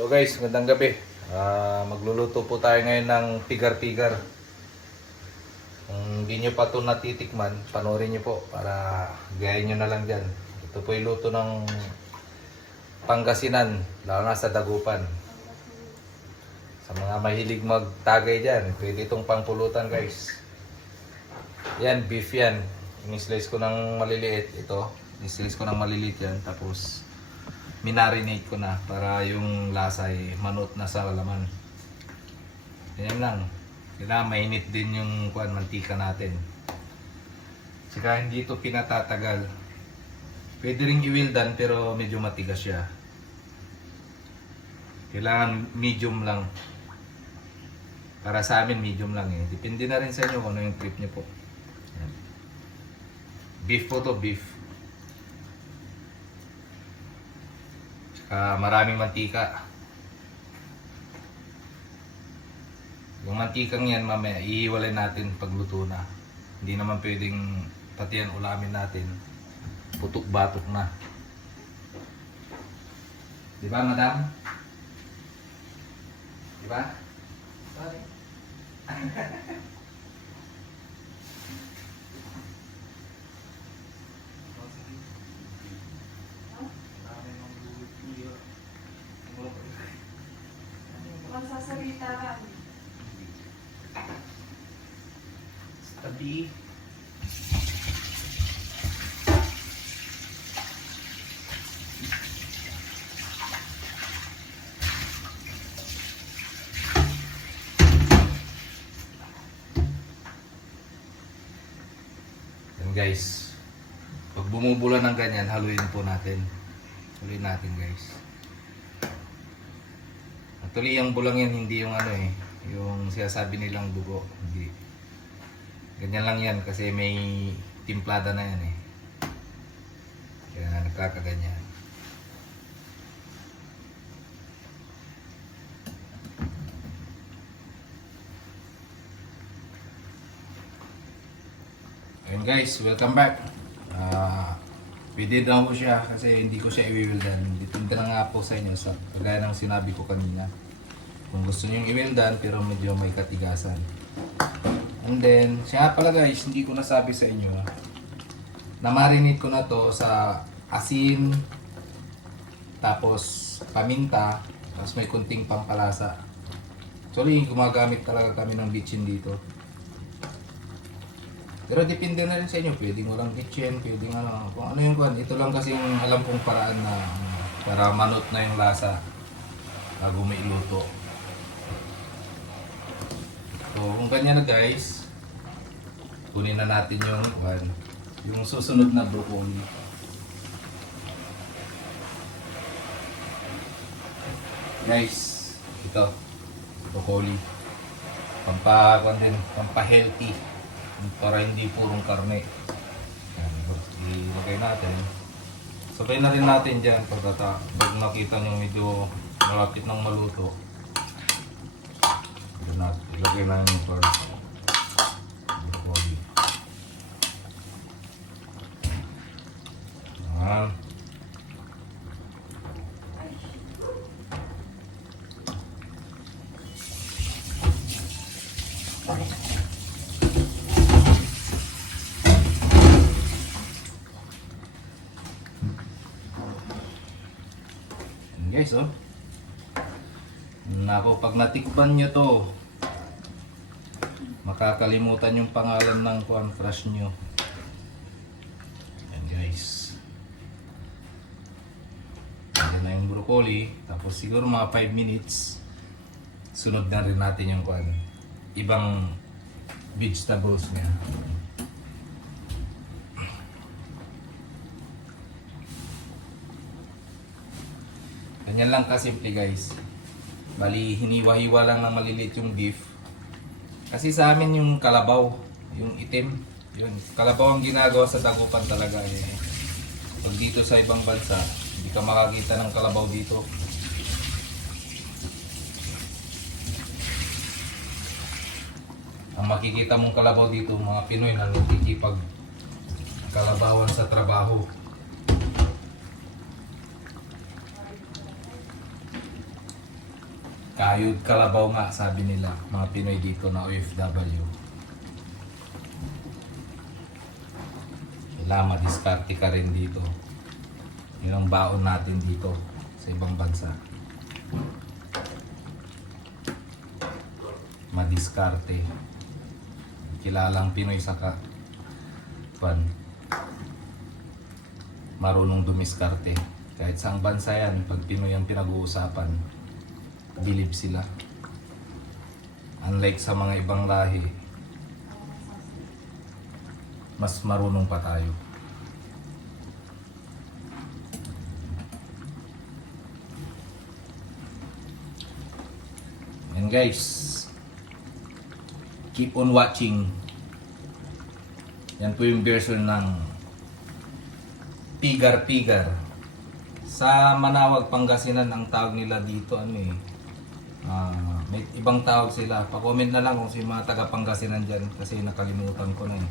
Hello guys, magandang gabi. Magluluto po tayo ngayon ng pigar-pigar. Kung hindi nyo pa ito natitikman, panoorin nyo po para gayahin nyo na lang dyan. Ito po yung luto ng Pangasinan, lalo na sa Dagupan. Sa mga mahilig magtagay dyan, pwede itong pangpulutan guys. Yan, beef yan. Ini-slice ko ng maliliit. Ito, i-slice ko ng maliliit yan. Tapos minarinate ko na para yung lasa ay manot na sa laman. Ganyan lang. Kailangan mainit din yung mantika natin. Saka hindi ito pinatatagal. Pwede rin i-wildan pero medyo matigas siya. Kailangan medium lang. Para sa amin medium lang eh. Depende na rin sa inyo kung ano yung trip nyo po. Ayan. Beef po to, beef. Maraming mantika. Yung mantikang yan mamaya ihiwalay natin pagluto na. Hindi naman pwedeng pati yan ulamin natin. Putok-batok na. Di ba madam? Di ba? Sorry. Masasalita ka. Tabi. Yan guys. Pag bumubula ng ganyan, haluin po natin. Haluin natin guys. Actually, yung bulang yan, hindi yung ano eh. Yung sinasabi nilang dugo. Hindi. Ganyan lang yan kasi may timplada na yan eh. Kaya nagkakaganyan. Ayun guys, welcome back. Pwede daw ko siya kasi hindi ko siya i-wildan. Depende na nga po sa inyo sa kagaya ng sinabi ko kanina. Kung gusto niyo i-wildan pero medyo may katigasan. And then, siya pala guys, hindi ko nasabi sa inyo. Na-marinate ko na to sa asin, tapos paminta, tapos may kunting pampalasa. Actually, gumagamit talaga kami ng bitchin dito. Pero depende na rin sa inyo, pwedeng walang bitchin, pwedeng ano, kung ano yung kwan. Ito lang kasi yung alam kong paraan na para manot na yung lasa bago may iluto. So, kung ganyan na guys, kunin na natin yung susunod na broccoli. Guys, ito, broccoli. Pampa-healthy. Para hindi purong karne. Ilagay natin. Sabay na rin natin dyan pag nakita nyo medyo malapit ng maluto. Ilagay na yung first broccoli. Guys, oh. Nako, pag natikpan nyo to, makakalimutan yung pangalan ng crush nyo. Yan guys. Yan na yung broccoli. Tapos siguro mga 5 minutes, sunod na rin natin yung ibang vegetables niya. Ganyan lang kasimple guys. Bali, hiniwa-hiwa lang ng maliliit yung beef. Kasi sa amin yung kalabaw, yung itim, yun. Kalabaw ang ginagawa sa Dagupan talaga eh. Pag dito sa ibang bansa, hindi ka makakita ng kalabaw dito. Ang makikita mong kalabaw dito, mga Pinoy na nagkikipag kalabawan sa trabaho. Kayod kalabaw nga, sabi nila, mga Pinoy dito na OFW. Kailangan madiskarte ka rin dito. Yun ang baon natin dito sa ibang bansa. Madiskarte. Kilalang Pinoy sa marunong dumiskarte. Kahit saang bansa yan, pag Pinoy ang pinag-uusapan, bilib sila. Unlike sa mga ibang lahi, mas marunong pa tayo. And guys, keep on watching. Yan po yung version ng pigar-pigar. Sa Manawag, Pangasinan, ang tawag nila dito may ibang tawag sila. Pa-comment na lang kung si mga taga Pangasinan dyan kasi nakalimutan ko na eh.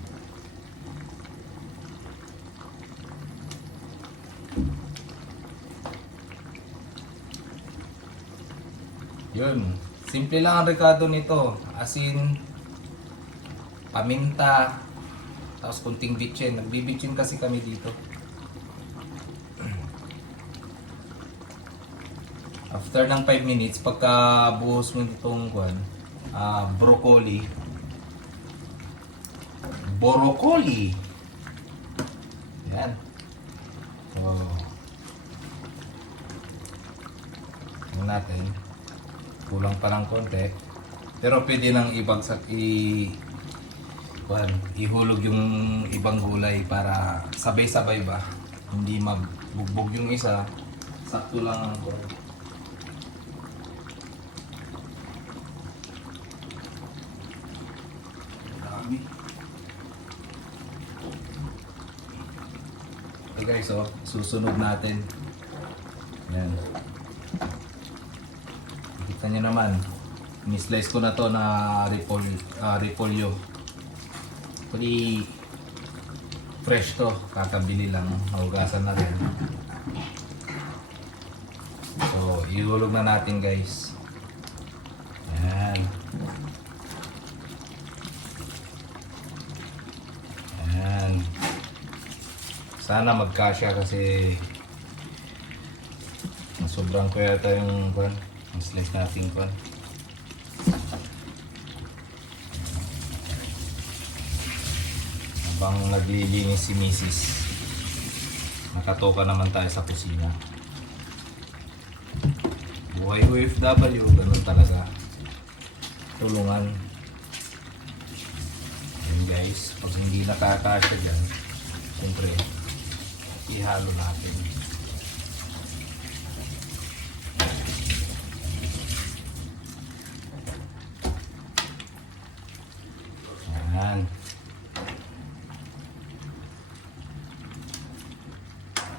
Yun. Simple lang ang rekado nito. Asin, paminta, tapos kunting bitchin. Nagbibitchin kasi kami dito. After ng 5 minutes, pagka buhos mo itong broccoli. Borocoli. Yan. So, tingnan natin. Kulang pa ng konti. Pero pwede nang ihulog yung ibang gulay para sabay-sabay ba. Hindi magbugbog yung isa. Sakto lang ang guys, susunod natin. Yan. Kita nyo naman, mislice ko na to na repolyo. Pwede fresh to, kakabili lang, mahugasan na rin. So, ihulog na natin guys. Yan. Yan. Sana magkasya kasi sobrang ko yata yung slice natin habang naglilinis si Mrs. Nakatoka naman tayo sa kusina. Buhay OFW, ganun talaga. Tulungan. And guys, pag hindi nakakasya dyan, siyempre ihalo natin. Ayan.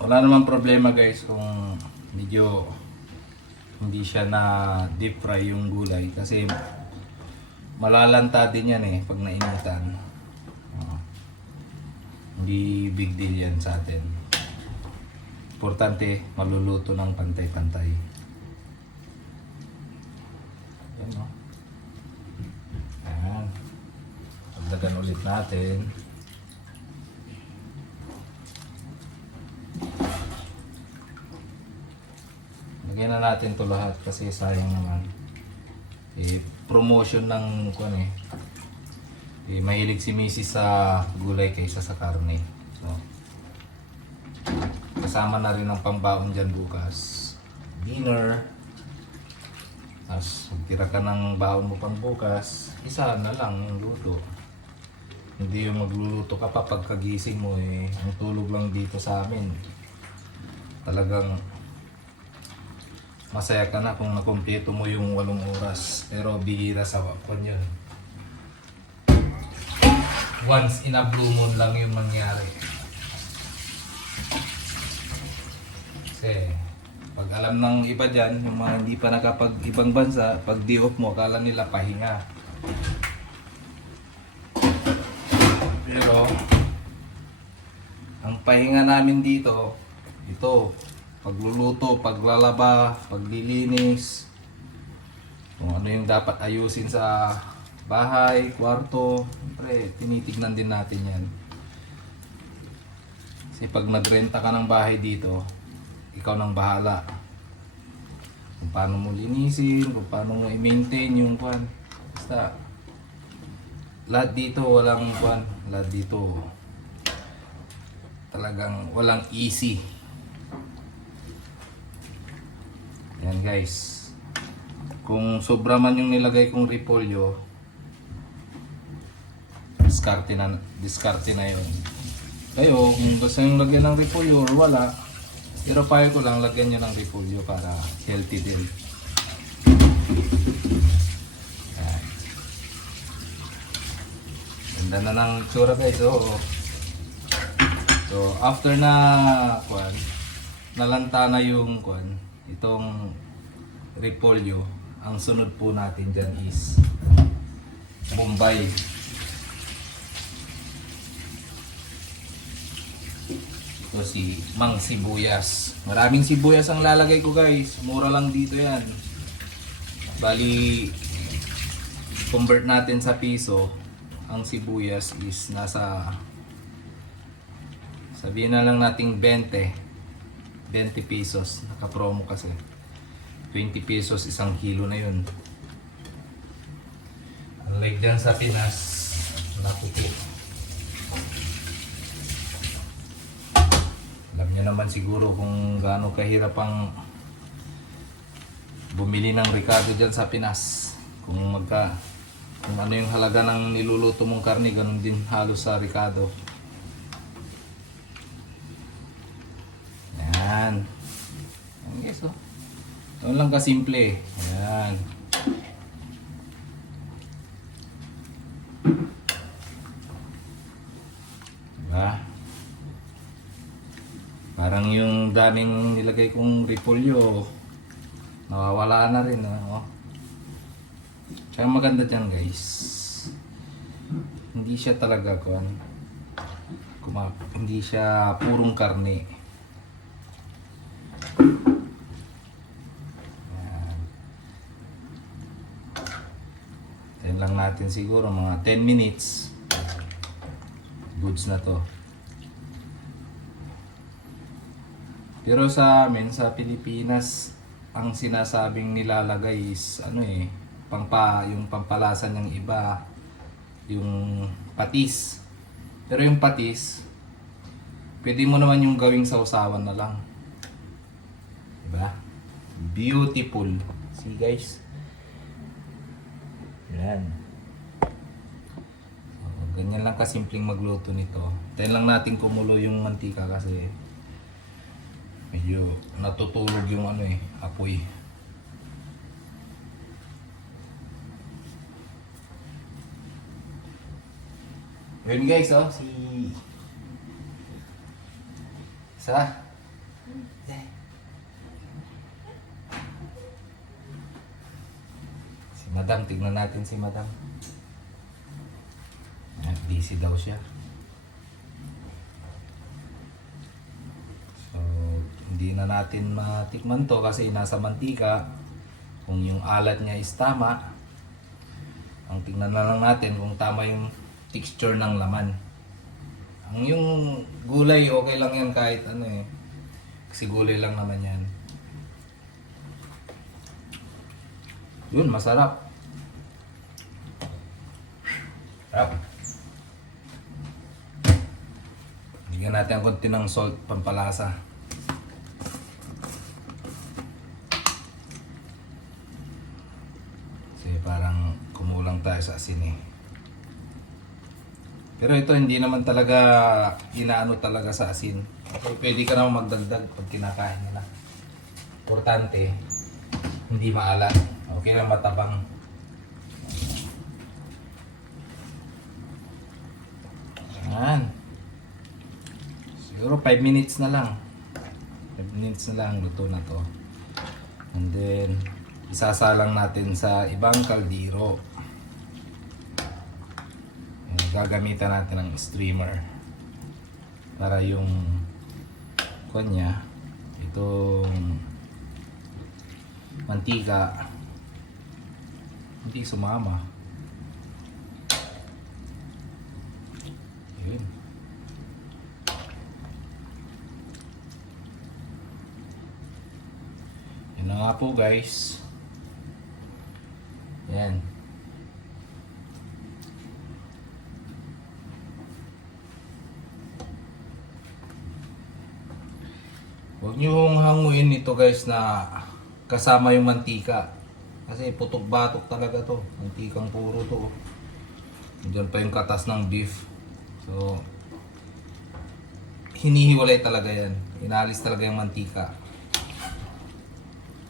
Wala namang problema guys kung medyo hindi siya na deep fry yung gulay kasi malalanta din yan pag nainitan. Hindi big deal yan sa atin. Importante, maluluto ng pantay-pantay. Ayan o. Ayan. Pagdagan ulit natin. Lagyan na natin to lahat kasi sayang naman. Promotion ng mahilig si Mrs. sa gulay kaysa sa karne. So, kasama na rin ang pambaon dyan bukas. Dinner. Tapos, magtira ka ng baon mo pang bukas. Isa na lang yung luto. Hindi yung magluluto ka pa pagkagising mo ang tulog lang dito sa amin. Talagang masaya ka na kung nakumpleto mo yung 8 oras. Pero bihira sa wakon yun. Once in a blue moon lang yung mangyari. Kasi pag alam ng iba dyan, yung mga hindi pa nakapag-ibang bansa, pag day off mo, akala nila pahinga. Pero ang pahinga namin dito, ito, pagluluto, paglalaba, paglilinis, Kung ano yung dapat ayusin sa bahay, kwarto, siyempre tinitignan din natin yan. Kasi pag nagrenta ka ng bahay dito, ikaw nang bahala. Kung paano mo linisin, kung paano mo i-maintain yung kwan. Basta, lahat dito walang kwan, lahat dito talagang walang easy. Yan guys. Kung sobra man yung nilagay kong repolyo, diskarte na yun. Kayo, kung gusto nyo lagyan ng repolyo or wala, pero payo ko lang lagyan nyo ng repolyo para healthy din. Yan. Ganda na ng tsura guys. So after na kwan, nalanta na yung kwan, itong repolyo, ang sunod po natin dyan is Bombay. Ito si Mang Sibuyas. Maraming sibuyas ang lalagay ko guys. Mura lang dito yan. Bali, convert natin sa piso. Ang sibuyas is nasa, sabihin na lang nating 20 pesos. Naka-promo kasi. 20 pesos isang kilo na yun. Unlike dyan sa Pinas, naputi. Alam nyo naman siguro kung gaano kahirap ang bumili ng Ricardo dyan sa Pinas. Kung ano yung halaga ng niluluto mong karne, ganun din halos sa Ricardo. Yan. Yan guys, oh. Ito lang kasimple. Yan. Diba? Parang yung daming nilagay kong repolyo, nawawala na rin. Oh. Kaya maganda dyan guys. Hindi siya talaga hindi siya purong karne. Yan lang natin siguro mga 10 minutes. Goods na to. Pero sa amin sa Pilipinas, ang sinasabing nilalagay is yung pampalasa ng iba, yung patis. Pero yung patis, pwede mo naman yung gawing sausawan na lang. Diba? Beautiful. See guys? Yan. So, ganyan lang kasimpleng magluto nito. Tayo lang natin kumulo yung mantika kasi medyo natutulog yung apoy. Yun guys, si Madam, tignan natin si Madam. Busy daw siya. So, hindi na natin matikman to kasi nasa mantika. Kung yung alat niya is tama, ang tignan na lang natin kung tama yung texture ng laman. Ang yung gulay, okay lang yan kahit kasi gulay lang naman yan. Yun, masarap. Sarap. Bigyan natin ang konti ng salt, pampalasa. Kasi parang kumulang tayo sa asin eh. Pero ito hindi naman talaga inaano talaga sa asin. Okay, pwede ka naman magdagdag pag kinakain nila. Importante, hindi maalat. Okay lang matabang. Yan. Siguro 5 minutes na lang. 5 minutes na lang luto na to. And then isasalang natin sa ibang kaldero. Gagamitan natin ng streamer para yung kanya, itong mantika hindi sumama. Yun. Yan na nga po guys. Yan. Huwag niyong hanguin ito guys na kasama yung mantika. Kasi putok-batok talaga to. Mantikang puro to. Diyan pa yung katas ng beef. So, hinihiwalay talaga yan. Inalis talaga yung mantika.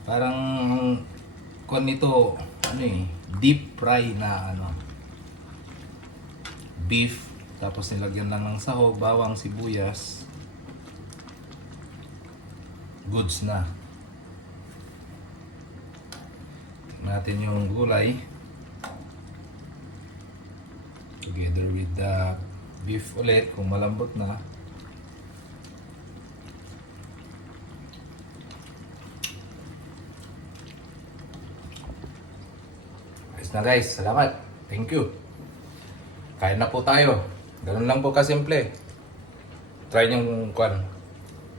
Parang kon nito, ano eh, deep fry na ano, beef. Tapos nilagyan lang ng sahog, bawang, sibuyas. Goods na. Natin yung gulay together with the beef ulit kung malambot na. Ayos na guys, salamat. Thank you. Kain na po tayo. Ganun lang po kasimple. Try nyo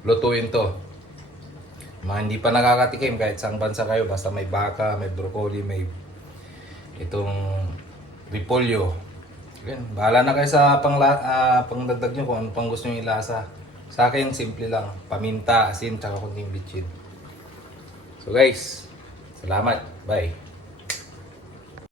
lutuin to. Mga hindi pa nakakatikim kahit saan bansa kayo, basta may baka, may broccoli, may itong repolyo. Yan, bahala na kayo sa pangdagdag nyo kung ano pang gusto nyo ilasa. Sa akin, simple lang. Paminta, asin, tsaka kunting bitchin. So guys, salamat. Bye.